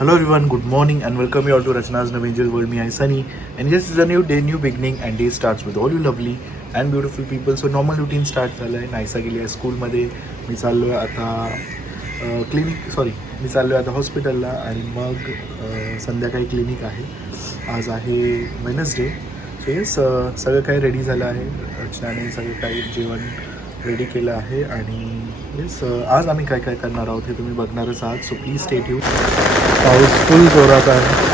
Hello everyone, good morning and welcome you all to Rachna's Navangel World. Me, I Sunny, and this is a new day, new beginning, and day starts with all you lovely and beautiful people. So normal routine start झालं आहे. नायसा गेली आहे स्कूलमध्ये. मी चाललो आहे आता मी चाललो आहे आता हॉस्पिटलला आणि मग संध्याकाळी क्लिनिक आहे. आज आहे वेनसडे. सो येस सगळं काही रेडी झालं आहे. रचनाने सगळं काही जेवण रेडी केलं आहे आणि येस आज आम्ही काय काय करणार आहोत हे तुम्ही बघणारच आहात. So please stay tune. पाऊस फुल जोरात आहे.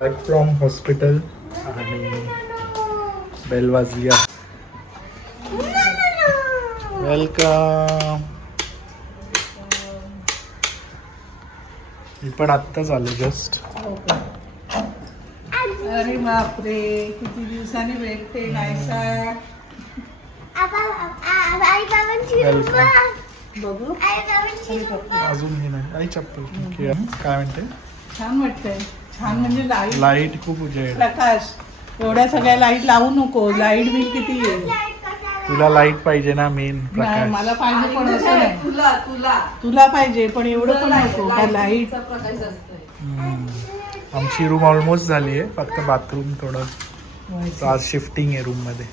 बॅक फ्रॉम हॉस्पिटल आणि बेल वाजली आहे. वेलकम. मी पण आत्ताच आलो जस्ट. अरे बापरे, किती दिवसांनी भेटते नायसा. बघू अजून हे नाही आणि चप्पल काय म्हणते. छान वाटतंय. छान म्हणजे लाईट खूप उजेड. प्रकाश, एवढ्या सगळ्या लाईट लावू नको. लाईट बिल किती येईल. तुला लाईट पाहिजे ना मेन. नाही प्रकाश मला पाहिजे पण असं नाही. तुला पाहिजे पण एवढं पण नको का लाईट. आमची रूम ऑलमोस्ट झाली आहे. फक्त बाथरूम थोडं आज शिफ्टिंग आहे रूम मध्ये.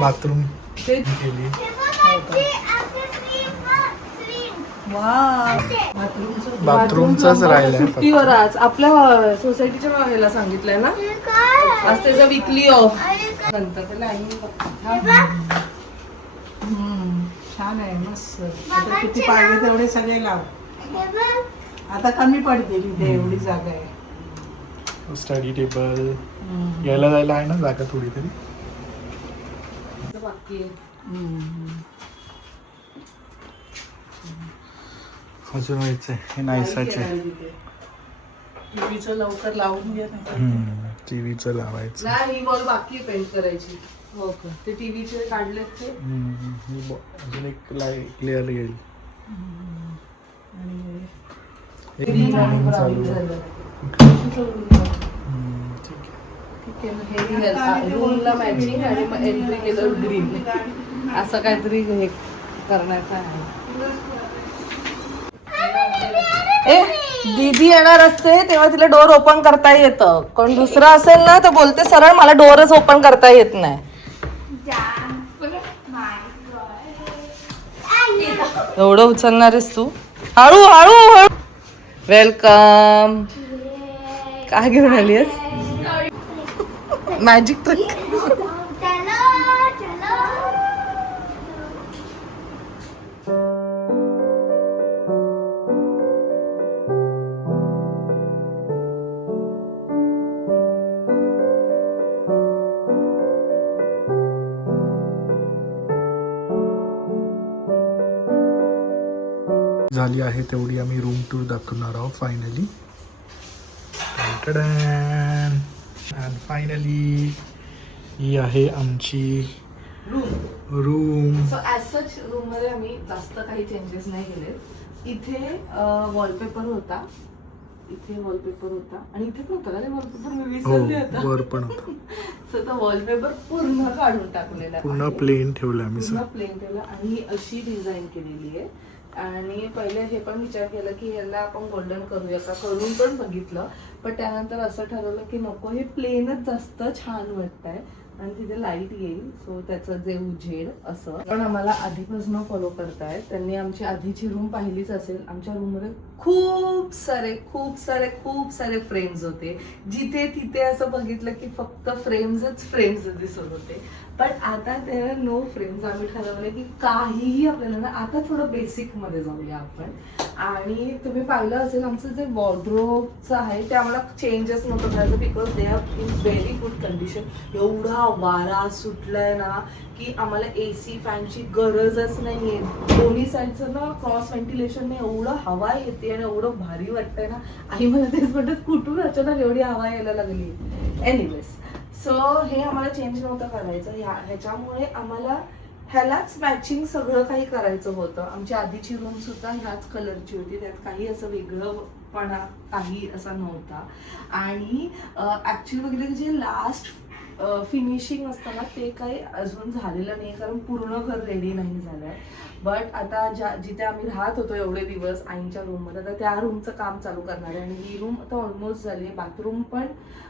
बाथरूम केली. बाथरूमचाच राहिलाय. सुट्टीवर आज आपल्या सोसायटीच्या ह्याला सांगितलंय ना, आज त्याचा वीकली ऑफ. नंतर छान आहे मस्त. आता किती पाहिजे तेवढे सगळे लाव. आता कमी पडते तिथे एवढी जागा आहे. स्टडी टेबल यायला जायला आहे ना जागा थोडी तरी. बाकी अजून व्हायचंय. हे नायसाचे टीव्हीचं लवकर लावून घे ना. टीव्हीचं लावायचं. नाही, ही वॉल बाकी आहे पेंट करायची. हो का, ते टीव्हीचे काढलेत ते. अजून एक लाईट क्लिअर येईल. रूमला मॅचिंग आणि मग एंट्री केलं ग्रीन. असं काहीतरी हे करण्याचं आहे. ए दीदी येणार असते तेव्हा तिला डोअर ओपन करता येतं. कोण दुसरं असेल ना तर बोलते सरळ मला डोअरच ओपन करता येत नाही. एवढं उचलणार आहेस तू. हळू हळू हळू. वेलकम. काय घेऊन आली आहेस. Magic trick. झाली आहे तेवढी आम्ही रूम टूर दाखवणार आहोत फायनली. अँड फायनली ही आहे आमची रूम. सो ॲज सच रूममध्ये आम्ही जास्त काही चेंजेस नाही केले. इथे वॉलपेपर होता, इथे वॉलपेपर होता आणि इथे पण होता का वॉलपेपर. मी विसरले होता. वर पण होता. सो तो वॉलपेपर पूर्ण काढून टाकलेला. पूर्ण प्लेन ठेवलं आम्ही. पूर्ण प्लेन ठेवला आणि ही अशी डिझाईन केलेली आहे. आणि पहिले हे पण विचार केला की ह्याला आपण गोल्डन करूया का, करून पण बघितलं. पण त्यानंतर असं ठरवलं की नको, हे प्लेनच जास्त छान वाटतंय आणि तिथे लाईट येईल. सो त्याचं जे उजेड असं. पण आम्हाला आधीपासून फॉलो करतायत. त्यांनी आमची आधीची रूम पाहिलीच असेल. आमच्या रूममध्ये खूप सारे फ्रेम्स होते. जिथे तिथे असं बघितलं की फक्त फ्रेम्स दिसत होते. पण आता ते नो फ्रेम्स. आम्ही ठरवलं की काहीही आपल्याला ना, आता थोडं बेसिक मध्ये जाऊया आपण. आणि तुम्ही पाहिलं असेल आमचं जे वॉर्डरोबचं आहे ते आम्हाला चेंजेस नव्हतं करायचं because they are in very good condition. एवढा वारा सुटलाय ना की आम्हाला AC फॅनची गरजच नाहीये. दोन्ही साईडचं ना क्रॉस व्हेंटिलेशनने एवढं हवा येते आणि एवढं भारी वाटतंय ना. आई मला तेच म्हणतात कुठून अचानक एवढी हवा यायला लागली. एनिवेज, सो हे आम्हाला चेंज नव्हतं करायचं. ह्याच्यामुळे आम्हाला ह्यालाच मॅचिंग सगळं काही करायचं होतं. आमची आधीची रूम सुद्धा ह्याच कलरची होती. त्यात काही असं वेगळं चिकटपणा काही असा नव्हता. आणि ॲक्च्युली बघितलं की जे लास्ट फिनिशिंग असतं ना ते काही अजून झालेलं नाही, कारण पूर्ण घर रेडी नाही झालं आहे. बट आता जिथे आम्ही राहत होतो एवढे दिवस आईंच्या रूममध्ये, आता त्या रूमचं काम चालू करणार आहे. आणि ही रूम आता ऑलमोस्ट झाली आहे. बाथरूम पण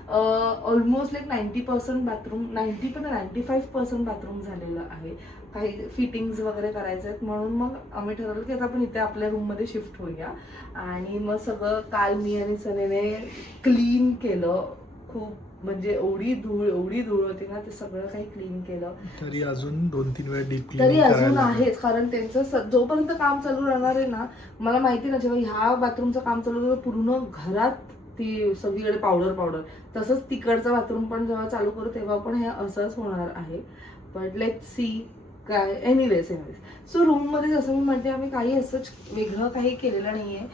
ऑलमोस्ट लाईक 90% बाथरूम, 95% बाथरूम झालेलं आहे. काही फिटिंग्स वगैरे करायचे आहेत, म्हणून मग आम्ही ठरवलं की आता आपण इथे आपल्या रूममध्ये शिफ्ट होऊया. आणि मग सगळं काल मी आणि सनेने क्लीन केलं. खूप म्हणजे एवढी धूळ होती ना, ते सगळं काही क्लीन केलं. तरी अजून 2-3 वेळा डीप तरी क्लीन अजून आहेच, कारण त्यांचं जोपर्यंत काम चालू राहणार आहे ना, मला माहिती ना, जेव्हा ह्या बाथरूमचं काम चालू करू पूर्ण घरात ती सगळीकडे पावडर, तसंच तिकडचं बाथरूम पण जेव्हा चालू करू तेव्हा पण हे असंच होणार आहे. बट लेट्स सी काय. एनिवेज सो रूममध्ये जसं मी म्हणते, आम्ही काही असंच वेगळं काही केलेलं नाही आहे.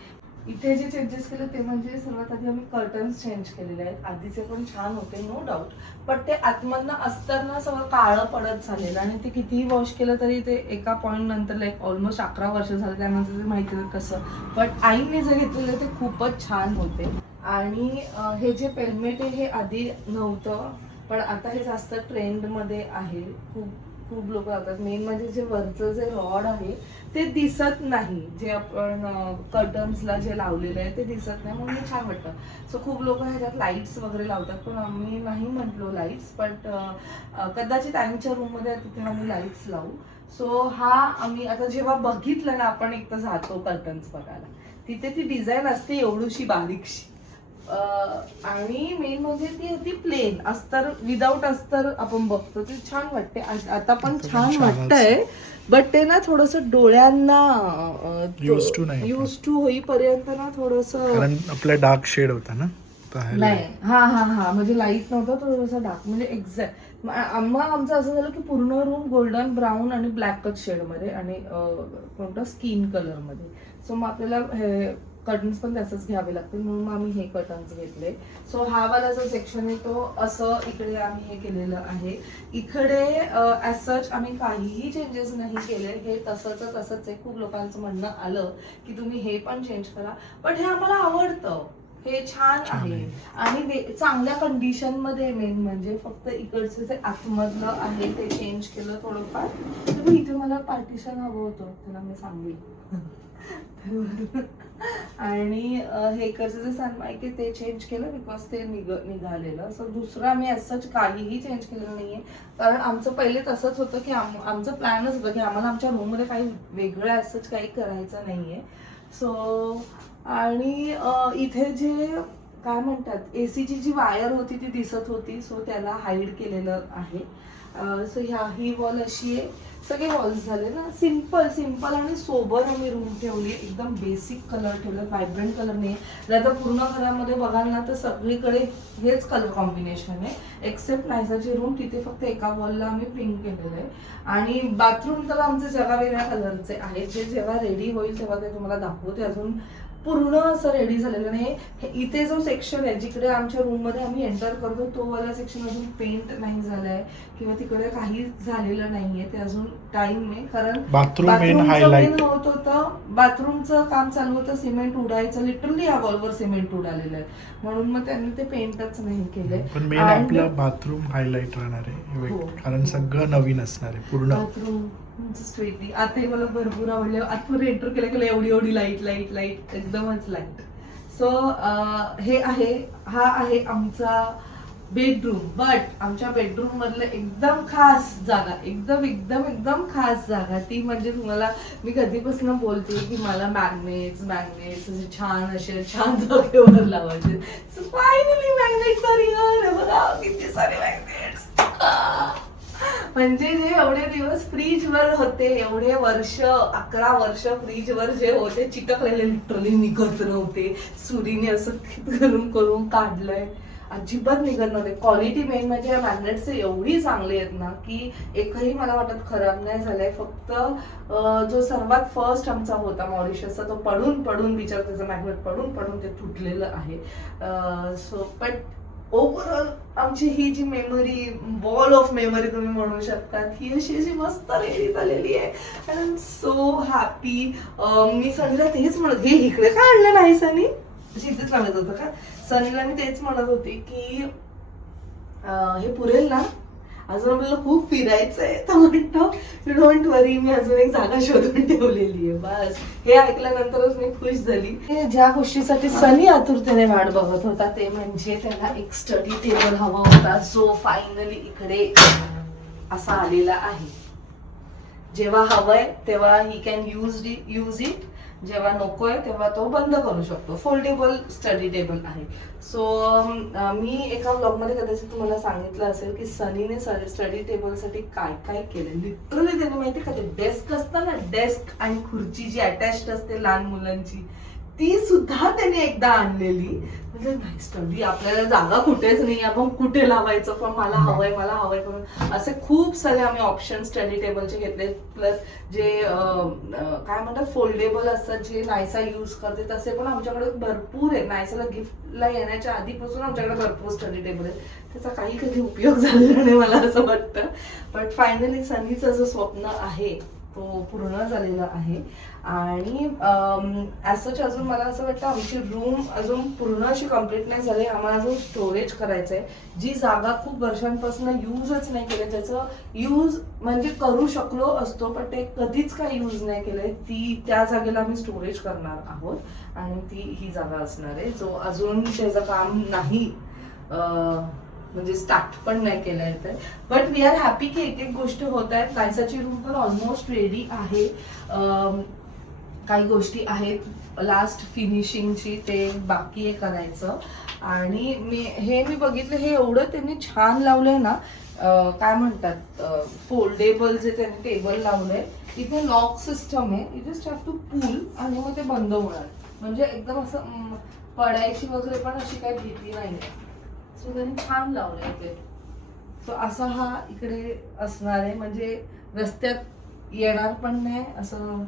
इथे जे चेंजेस केले ते म्हणजे सर्वात आधी आम्ही कर्टन्स चेंज केलेले आहेत. आधीचे पण छान होते नो डाऊट, बट ते आतमधनं असताना सगळं काळं पडत झालेलं, आणि ते कितीही वॉश केलं तरी ते एका पॉईंट नंतर लाईक ऑलमोस्ट 11 वर्ष झालं त्यानंतर ते माहिती नाही कसं. बट आईने जे घेतलेले ते खूपच छान होते. आणि हे जे पेलमेट आहे हे आधी नव्हतं, पण आता हे जास्त ट्रेंडमध्ये आहे. खूप लोक लावतात. मेन म्हणजे जे वरचं जे रॉड आहे ते दिसत नाही, जे आपण कर्टन्सला जे लावलेलं आहे ते दिसत नाही, म्हणून छान वाटतं. सो खूप लोक ह्याच्यात लाईट्स वगैरे लावतात, पण आम्ही नाही म्हटलो लाईट्स. बट कदाचित आईच्या रूममध्ये तिथे आम्ही लाईट्स लावू. सो हा आम्ही आता जेव्हा बघितलं ना, आपण एक तर जातो कर्टन्स बघायला, तिथे ती डिझाईन असते एवढीशी बारीकशी. आणि मेन म्हणजे ती होती प्लेन अस्तर, विदाऊट अस्तर आपण बघतो ते छान वाटते. आता पण छान वाटतंय, बट ते ना थोडंसं डोळ्यांना यूज टू होईपर्यंत ना थोडंसं, कारण आपला डार्क शेड होता ना नाही. हा म्हणजे लाईट नव्हतं, थोडंसं डार्क, म्हणजे एक्झॅक्ट. आमचं असं झालं की पूर्ण रूम गोल्डन ब्राऊन आणि ब्लॅकच शेडमध्ये आणि कोणता स्किन कलरमध्ये. सो मग आपल्याला हे कर्टन्स पण त्याचंच घ्यावे लागतील, म्हणून मग आम्ही हे कर्टन्स घेतले. सो हा वाला जो सेक्शन आहे तो असं इकडे आम्ही हे केलेलं आहे. इकडे ॲज सच आम्ही काहीही चेंजेस नाही केले, हे तसंच आहे. खूप लोकांचं म्हणणं आलं की तुम्ही हे पण चेंज करा, पण हे आम्हाला आवडतं, हे छान आहे आणि चांगल्या कंडिशन मध्ये. मेन म्हणजे फक्त इकडचं जे आतमधलं आहे ते चेंज केलं थोडंफार. तर इथे मला पार्टिशन हवं होतं, त्याला मी सांगेल. आणि हे इकडचं जे सनमाईक आहे ते चेंज केलं बिकॉज ते निघालेलं. सो दुसरं आम्ही असंच काहीही चेंज केलेलं नाहीये, कारण आमचं पहिले तसंच होतं की आमचं प्लॅनच होतं की आम्हाला आमच्या रूममध्ये काही वेगळं असंच काही करायचं नाहीये. सो आणि इथे जे काय म्हणतात एसीची जी वायर होती ती दिसत होती, सो त्याला हाईड केलेलं आहे. सो ही वॉल अशी आहे. सगळे वॉल्स झाले ना सिम्पल आणि सोबर आम्ही रूम ठेवली. एकदम बेसिक कलर ठेवला, व्हायब्रंट कलर नाही. जर आता पूर्ण घरामध्ये बघाल ना तर सगळीकडे हेच कलर कॉम्बिनेशन आहे, एक्सेप्ट नायसाची रूम, तिथे फक्त एका वॉलला आम्ही पिंक केलेलं आहे. आणि बाथरूम तर आमचे जगा वेगळ्या कलरचे आहेत, जे जेव्हा रेडी होईल तेव्हा ते तुम्हाला दाखवते. अजून पूर्ण असं रेडी झालेलं नाही. इथे जो सेक्शन आहे जिकडे आमच्या रूममध्ये आम्ही एंटर करतो तो वाला सेक्शन अजून पेंट नाही झालाय किंवा तिकडे काही झालेलं नाहीये, ते अजून टाइम आहे. कारण बाथरूमचं मेन होत होतं, बाथरूमचं काम चालू होतं, सिमेंट उडायचं, लिटरली या वॉलवर सिमेंट उडालेलं आहे, म्हणून मग त्यांनी ते पेंटच नाही केलंय. पण मेन आपलं बाथरूम हायलाइट राहणार आहे, कारण सगळं नवीन असणार आहे पूर्ण बाथरूम. स्ट्रीटली आताही मला भरपूर आवडलं. आतमध्ये एंटर केलं एवढी लाईट एकदमच लाईट. सो हे आहे, हा आहे आमचा बेडरूम. बट आमच्या बेडरूम मधलं एकदम खास जागा, एकदम खास जागा ती म्हणजे तुम्हाला मी कधीपासून बोलते की मला मॅग्नेट्स छान जागेवर लावायचे. So finally magnets are here. बघा किती सारे मॅग्नेट्स. म्हणजे जे एवढे दिवस फ्रीजवर होते, एवढे वर्ष 11 वर्ष फ्रीजवर जे होते चिटकलेले, लिटरली निघत नव्हते. सुरीने असं करून काढलंय, अजिबात निघत नव्हते. क्वालिटी मेन म्हणजे या मॅग्नेट्सचे एवढी चांगली आहेत ना की एकही मला वाटत खराब नाही झालंय. फक्त जो सर्वात फर्स्ट आमचा होता मॉरिशसचा तो पडून बिचार त्याचं मॅग्नेट पडून ते तुटलेलं आहे. सो बट ओव्हरऑल आमची ही जी मेमरी, वॉल ऑफ मेमरी तुम्ही म्हणू शकता, ही अशी मस्त रेडी झालेली आहे. And I am so happy. मी सनीला तेच म्हणत, हे इकडे का आणलं नाही सनी, अशी इथेच लावायचं होतं का. सनीला मी तेच म्हणत होते की हे पुरेल ना, अजून आपल्याला खूप फिरायचंय. तर म्हणतो डोंट वरी, मी अजून एक जागा शोधून ठेवलेली आहे. बस हे ऐकल्यानंतरच मी खुश झाली. ज्या गोष्टीसाठी सनी आतुरतेने वाट बघत होता ते म्हणजे त्याला एक स्टडी टेबल हवा होता, जो फायनली इकडे असा आलेला आहे. जेव्हा हवंय तेव्हा ही कॅन यूज इट, जेव्हा नकोय तेव्हा तो बंद करू शकतो. फोल्डेबल स्टडी टेबल आहे. सो मी एका ब्लॉगमध्ये कदाचित तुम्हाला सांगितलं असेल की सनीने स्टडी टेबलसाठी काय काय केलं. लिटरली त्याने माहिती का, ते डेस्क असतं ना, डेस्क आणि खुर्ची जी अटॅच्ड असते लहान मुलांची, ती सुद्धा त्याने एकदा आणलेली. म्हणजे नाही, स्टडी आपल्याला जागा कुठेच नाही, आपण कुठे लावायचं, पण मला हवंय करून असे खूप सारे आम्ही ऑप्शन स्टडी टेबलचे घेतले. प्लस जे काय म्हणतात फोल्डेबल असतात, जे नायसा यूज करते तसे पण आमच्याकडे भरपूर आहे. नायसाला गिफ्टला येण्याच्या आधीपासून आमच्याकडे भरपूर स्टडी टेबल आहे. त्याचा काही कधी उपयोग झालेला नाही मला असं वाटतं. बट फायनली सनीचं जो स्वप्न आहे तो पूर्ण झालेला आहे. आणि ॲज अजून मला असं वाटतं आमची रूम अजून पूर्ण अशी कम्प्लीट नाही झाली. आम्हाला अजून स्टोरेज करायचं आहे. जी जागा खूप वर्षांपासून यूजच नाही केलं, त्याचं यूज म्हणजे करू शकलो असतो पण ते कधीच काही यूज नाही केलंय, त्या जागेला आम्ही स्टोरेज करणार आहोत. आणि ही जागा असणार आहे, जो अजून त्याचं काम नाही म्हणजे स्टार्ट पण नाही केलंय. तर बट वी आर हॅपी की एक गोष्ट होत आहेत. नायसाची रूम पण ऑलमोस्ट रेडी आहे. काही गोष्टी आहेत लास्ट फिनिशिंगची, ते बाकी आहे करायचं. आणि मी बघितलं, हे एवढं त्यांनी छान लावलंय ना, काय म्हणतात फोल्डेबल जे त्यांनी टेबल लावलंय. इथे लॉक सिस्टम आहे, यू जस्ट हॅव टू पूल आणि मग ते बंद होणार. म्हणजे एकदम असं पडायची वगैरे पण अशी काही भीती नाही. सो त्यांनी छान लावलंय ते. सो असा हा इकडे असणार आहे, म्हणजे रस्त्यात येणार पण नाही असं.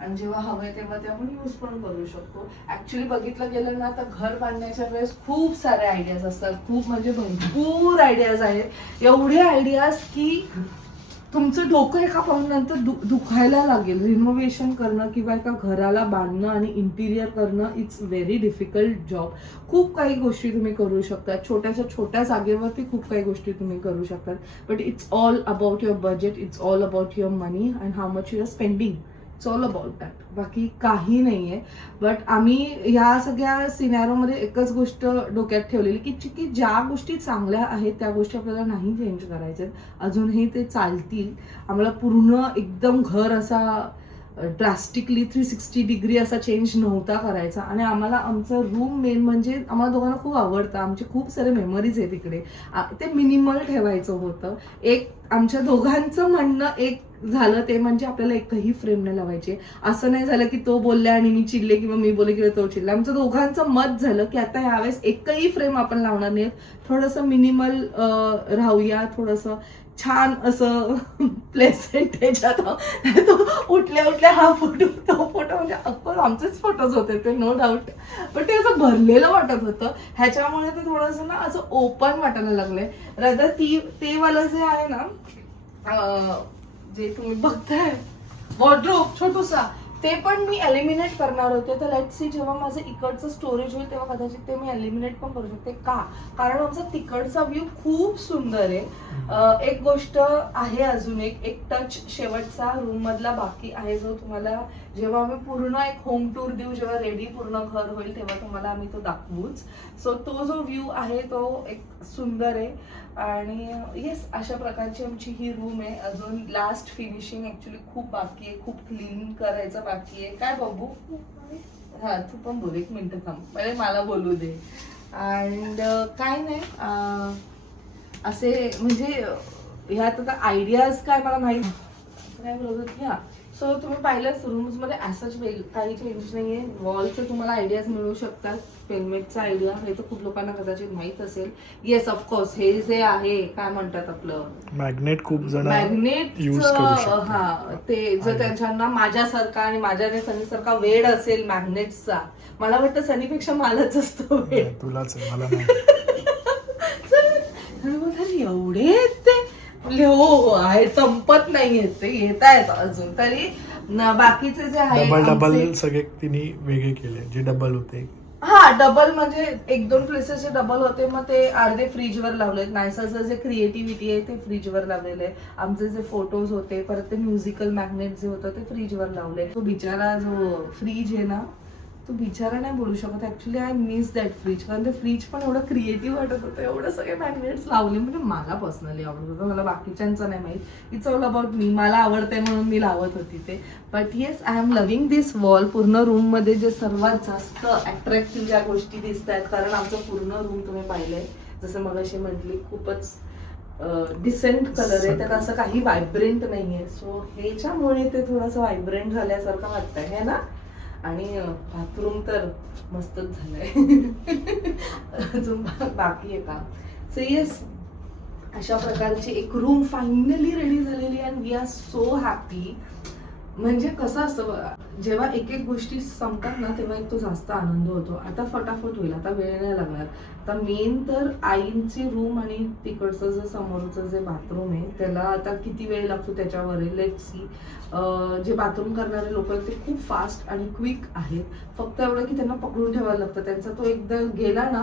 आणि जेव्हा हवंय तेव्हा ते आपण यूज पण करू शकतो. ऍक्च्युली बघितलं गेलं ना तर घर बांधण्याच्या वेळेस खूप सारे आयडियाज असतात, खूप म्हणजे भरपूर आयडियाज आहेत. एवढे आयडियाज की तुमचं डोकं एका पॉईंटनंतर दुखायला लागेल. रिनोव्हेशन करणं किंवा एका घराला बांधणं आणि इंटिरियर करणं इट्स व्हेरी डिफिकल्ट जॉब. खूप काही गोष्टी तुम्ही करू शकता, छोट्या जागेवरती खूप काही गोष्टी तुम्ही करू शकतात. But it's all about your budget, it's all about your money and how much you are spending. It's all about that, बाकी काही नाही आहे. बट आम्ही ह्या सगळ्या सिनॅरोमध्ये एकच गोष्ट डोक्यात ठेवलेली की ज्या गोष्टी चांगल्या आहेत त्या गोष्टी आपल्याला नाही चेंज करायच्या. अजूनही ते चालतील. आम्हाला पूर्ण एकदम घर असा ड्रास्टिकली 360 डिग्री असा चेंज नव्हता करायचा. आणि आम्हाला आमचं रूम मेन म्हणजे आम्हाला दोघांना खूप आवडतं, आमचे खूप सारे मेमरीज आहेत तिकडे. ते मिनिमल ठेवायचं होतं. एक आमच्या दोघांचं म्हणणं एक झालं ते म्हणजे आपल्याला एकही फ्रेम नाही लावायची. असं नाही झालं की तो बोलला आणि मी चिडले किंवा मी बोलले किंवा तो चिडला. आमचं दोघांचं मत झालं की आता ह्यावेळेस एकही फ्रेम आपण लावणार नाही, थोडंसं मिनिमल राहूया, थोडंसं छान असं प्लेसेंट त्याच्यात. तो उठल्या हा फोटो तो फोटो म्हणजे अफकोर्स आमचेच फोटोज होते ते, नो डाऊट. पण ते असं भरलेलं वाटत होतं. ह्याच्यामुळे ते थोडंसं ना असं ओपन वाटायला लागलंय. रदर ते वाला जे आहे ना, जे तुम्ही बघताय वॉर्डरोब छोटूसा, ते पण मी एलिमिनेट करणार होते. तर लेट्स सी, जेव्हा माझं इकडचं स्टोरेज होईल तेव्हा कदाचित ते मी एलिमिनेट पण करू शकते. का? कारण आमचा तिकडचा व्ह्यू खूप सुंदर आहे. एक गोष्ट आहे, अजून एक टच शेवटचा रूम मधला बाकी आहे, जो तुम्हाला जेव्हा आम्ही पूर्ण एक होम टूर देऊ, जेव्हा रेडी पूर्ण घर होईल तेव्हा तुम्हाला आम्ही तो दाखवूच. सो तो जो व्ह्यू आहे तो एक सुंदर आहे. आणि येस, अशा प्रकारची आमची ही रूम आहे. अजून लास्ट फिनिशिंग ऍक्च्युली खूप बाकी आहे, खूप क्लीन करायचं बाकी आहे. काय बाबू? हा, तू पण बोल, एक मिनिट थांब, पहिले मला बोलू दे. अँड काय नाही, असे म्हणजे ह्यात आता आयडियाज काय मला माहिती काय बोलत ह्या. सो तुम्ही पाहिलंच रूम्समध्ये असंच काही चेंज नाही आहे. वॉलचे तुम्हाला आयडियाज मिळू शकतात. पेनमेटचा आयडिया हे तर खूप लोकांना कदाचित माहीत असेल. येस, ऑफकोर्स, हे जे आहे काय म्हणतात आपलं मॅग्नेट, खूप जण यूज मॅग्नेटचं, करू शकतात. हा, ते जर त्यांच्याना माझ्यासारखा आणि माझ्या सनीसारखा वेड असेल मॅग्नेटचा, मला वाटतं सनीपेक्षा मलाच असतो वेड. तुलाच आहे, मला नाही. एवढे ते हो आहे, संपत नाहीये, ते येत आहेत अजून तरी. बाकीचे जे आहे डबल सगळे तिने वेगळे केले, जे डबल होते हा डबल म्हणजे 1-2 प्लेसेस डबल होते, मग ते अर्धे फ्रीजवर लावलेत. नायसाचं जे क्रिएटिव्हिटी आहे ते फ्रीजवर लावलेलं आहे. आमचे जे फोटोज होते, परत ते म्युझिकल मॅग्नेट जे होतं ते फ्रीजवर लावले. तो बिचारा जो फ्रीज आहे ना, तो बिचारा नाही बोलू शकत. Actually I miss that fridge, कारण ते फ्रीज पण एवढं क्रिएटिव्ह वाटत होतं. एवढं सगळे मॅग्नेट्स लावले, म्हणजे मला पर्सनली आवडत होतं, मला बाकीच्यांचं नाही माहीत. इट्स ऑल अबाउट मी, मला आवडतंय म्हणून मी लावत होती ते. But yes, I am loving this wall. पूर्ण रूममध्ये जे सर्वात जास्त अट्रॅक्टिव्ह ज्या गोष्टी दिसत आहेत, कारण आमचं पूर्ण रूम तुम्ही पाहिलंय, जसं मगाशी म्हटली, खूपच डिसेंट कलर आहे, त्यात असं काही व्हायब्रंट नाहीये. सो ह्याच्यामुळे ते थोडंसं व्हायब्रंट झाल्यासारखं वाटतंय है ना. आणि बाथरूम तर मस्तच झालंय. अजून बाकी आहे का. सो येस, अशा प्रकारची एक रूम फायनली रेडी झालेली आहे. And we are so happy. म्हणजे कसं असतं बघा, जेव्हा एक एक गोष्टी संपतात ना, तेव्हा एक तो जास्त आनंद होतो. आता फटाफट होईल, आता वेळ नाही लागणार. आता मेन तर आईंची रूम आणि तिकडचं जे समोरचं जे बाथरूम आहे, त्याला आता किती वेळ लागतो त्याच्यावर आहे. Let see. जे बाथरूम करणारे लोक आहेत ते खूप फास्ट आणि क्विक आहेत. फक्त एवढं की त्यांना पकडून ठेवायला लागतं. त्यांचा तो एकदा गेला ना,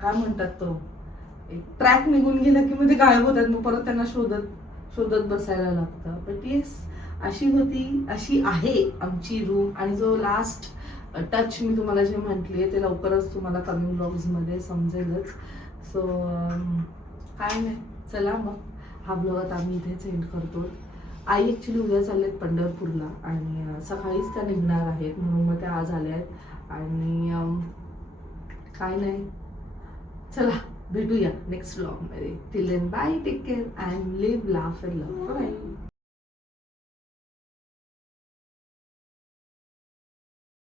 काय म्हणतात, तो एक ट्रॅक निघून गेला की मग ते गायब होतात. मग परत त्यांना शोधत बसायला लागतं. बट येस, अशी आहे आमची रूम. आणि जो लास्ट टच मी तुम्हाला जे म्हटली ते लवकरच तुम्हाला कमिंग ब्लॉग्समध्ये समजेलच. सो काय नाही, चला मग हा ब्लॉग आता आम्ही इथेच एंड करतो. आई ॲक्च्युली उद्या चाललेत पंढरपूरला आणि सकाळीच त्या निघणार आहेत, म्हणून मग त्या आज आल्या आहेत. आणि काय नाही, चला भेटूया नेक्स्ट ब्लॉगमध्ये. Till then bye, take care and live, laugh and love. Bye.